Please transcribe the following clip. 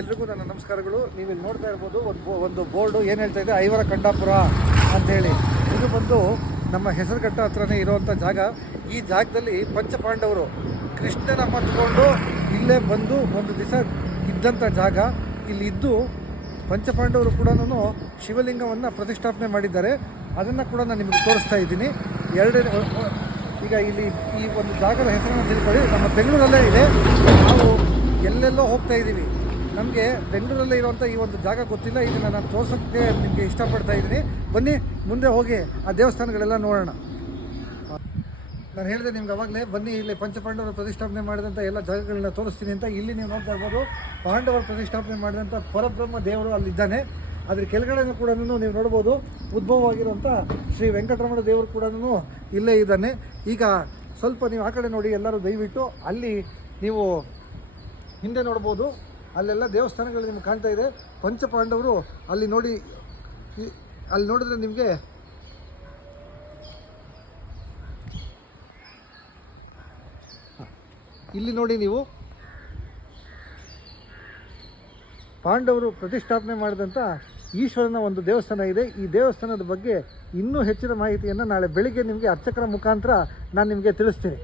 ಎಲ್ರಿಗೂ ನನ್ನ ನಮಸ್ಕಾರಗಳು. ನೀವು ಇಲ್ಲಿ ನೋಡ್ತಾ ಇರ್ಬೋದು ಒಂದು ಬೋರ್ಡು ಏನು ಹೇಳ್ತಾ ಇದೆ, ಐವರ ಕಂಡಾಪುರ ಅಂಥೇಳಿ. ಇದು ಬಂದು ನಮ್ಮ ಹೆಸರುಘಟ್ಟ ಹತ್ರನೇ ಇರುವಂಥ ಜಾಗ. ಈ ಜಾಗದಲ್ಲಿ ಪಂಚಪಾಂಡವರು ಕೃಷ್ಣನ ಮತ್ಕೊಂಡು ಇಲ್ಲೇ ಬಂದು ಒಂದು ದಿವಸ ಇದ್ದಂಥ ಜಾಗ. ಇಲ್ಲಿ ಇದ್ದು ಪಂಚಪಾಂಡವರು ಕೂಡ ಶಿವಲಿಂಗವನ್ನು ಪ್ರತಿಷ್ಠಾಪನೆ ಮಾಡಿದ್ದಾರೆ. ಅದನ್ನು ಕೂಡ ನಾನು ನಿಮಗೆ ತೋರಿಸ್ತಾ ಇದ್ದೀನಿ. ಈಗ ಇಲ್ಲಿ ಈ ಒಂದು ಜಾಗದ ಹೆಸರನ್ನು ತಿಳ್ಕೊಳ್ಳಿ. ನಮ್ಮ ಬೆಂಗಳೂರಲ್ಲೇ ಇದೆ. ನಾವು ಎಲ್ಲೆಲ್ಲೋ ಹೋಗ್ತಾ ಇದ್ದೀವಿ, ನಮಗೆ ಬೆಂಗಳೂರಲ್ಲೇ ಇರುವಂಥ ಈ ಒಂದು ಜಾಗ ಗೊತ್ತಿಲ್ಲ. ಇದನ್ನು ನಾನು ತೋರ್ಸೋಕ್ಕೆ ನಿಮಗೆ ಇಷ್ಟಪಡ್ತಾ ಇದ್ದೀನಿ. ಬನ್ನಿ ಮುಂದೆ ಹೋಗಿ ಆ ದೇವಸ್ಥಾನಗಳೆಲ್ಲ ನೋಡೋಣ. ನಾನು ಹೇಳಿದೆ ನಿಮ್ಗೆ ಅವಾಗಲೇ, ಬನ್ನಿ ಇಲ್ಲಿ ಪಂಚಪಾಂಡವರು ಪ್ರತಿಷ್ಠಾಪನೆ ಮಾಡಿದಂಥ ಎಲ್ಲ ಜಾಗಗಳನ್ನ ತೋರಿಸ್ತೀನಿ ಅಂತ. ಇಲ್ಲಿ ನೀವು ನೋಡ್ತಾ ಇರ್ಬೋದು, ಪಾಂಡವರು ಪ್ರತಿಷ್ಠಾಪನೆ ಮಾಡಿದಂಥ ಪರಬ್ರಹ್ಮ ದೇವರು ಅಲ್ಲಿದ್ದಾನೆ. ಅದ್ರ ಕೆಳಗಡೆನೂ ಕೂಡ ನೀವು ನೋಡ್ಬೋದು ಉದ್ಭವವಾಗಿರುವಂಥ ಶ್ರೀ ವೆಂಕಟರಮಣ ದೇವರು ಕೂಡ ಇಲ್ಲೇ ಇದ್ದಾನೆ. ಈಗ ಸ್ವಲ್ಪ ನೀವು ಆ ಕಡೆ ನೋಡಿ, ಎಲ್ಲರೂ ದಯವಿಟ್ಟು ಅಲ್ಲಿ ನೀವು ಹಿಂದೆ ನೋಡ್ಬೋದು, ಅಲ್ಲೆಲ್ಲ ದೇವಸ್ಥಾನಗಳು ನಿಮ್ಗೆ ಕಾಣ್ತಾ ಇದೆ. ಪಂಚಪಾಂಡವರು ಅಲ್ಲಿ ನೋಡಿ, ಅಲ್ಲಿ ನೋಡಿದ್ರೆ ನಿಮಗೆ ಇಲ್ಲಿ ನೋಡಿ, ನೀವು ಪಾಂಡವರು ಪ್ರತಿಷ್ಠಾಪನೆ ಮಾಡಿದಂಥ ಈಶ್ವರನ ಒಂದು ದೇವಸ್ಥಾನ ಇದೆ. ಈ ದೇವಸ್ಥಾನದ ಬಗ್ಗೆ ಇನ್ನೂ ಹೆಚ್ಚಿನ ಮಾಹಿತಿಯನ್ನು ನಾಳೆ ಬೆಳಿಗ್ಗೆ ನಿಮಗೆ ಅರ್ಚಕರ ಮುಖಾಂತರ ನಾನು ನಿಮಗೆ ತಿಳಿಸ್ತೀನಿ.